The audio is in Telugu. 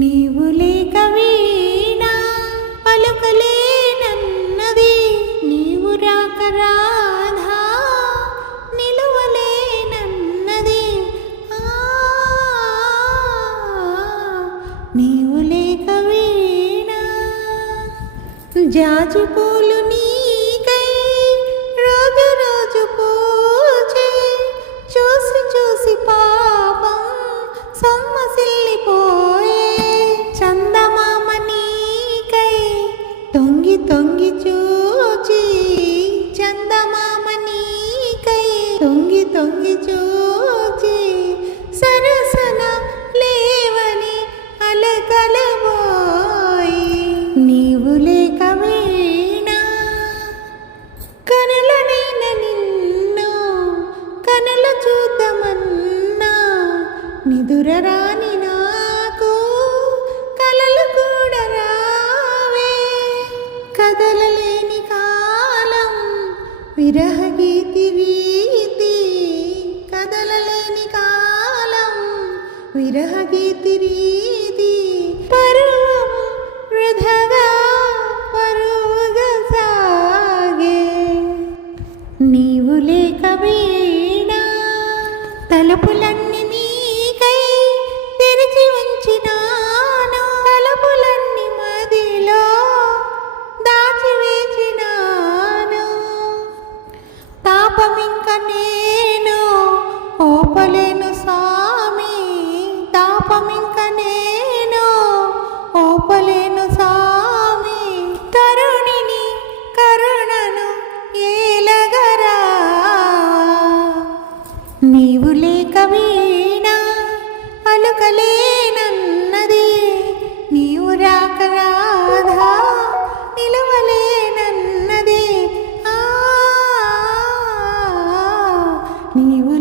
నీవు లేక వీణ పలుకలేనన్నది, నీవు రాక రాధా నిలువలేనన్నది. నీవు లేక వీణ జాజి పూలు నీకై రోజు రోజు పూచే, చూసి చూసి పాపం సొమ్మసిల్లిపోయే. చందమామ నీకై తొంగి తొంగి చూచి, చందమామ నీకై తొంగి తొంగి చూచి, సరసన లేవని అలకలబోయి. నీవు లేక వీణ కనులనైన నిన్ను కనుల చూద్దామన్నా, నిదురరాని నాకు కలలు కూడా రావే. కదలలేని కాలం విరహగీతి రీతి, కదలలేని కాలం విరహగీతి రీతి. పరువము వృధగా పరువుగా సాగే. నీవు లేక వీణ తలుపులన్నీ నీకై తెరిచి ఉంచినాను, తలుపులన్నీ మదిలో దాచి వేచినాను. తాపమింక నేను ఓపలేను స్వామి, తాపమింక నేను ఓపలేను స్వామి. తరుణిని కరుణను ఏలగరా. నీవు లేక వీణ పలుకలేనన్నది, నీవు రాక రాధా నిలువలేనన్నది. నీవు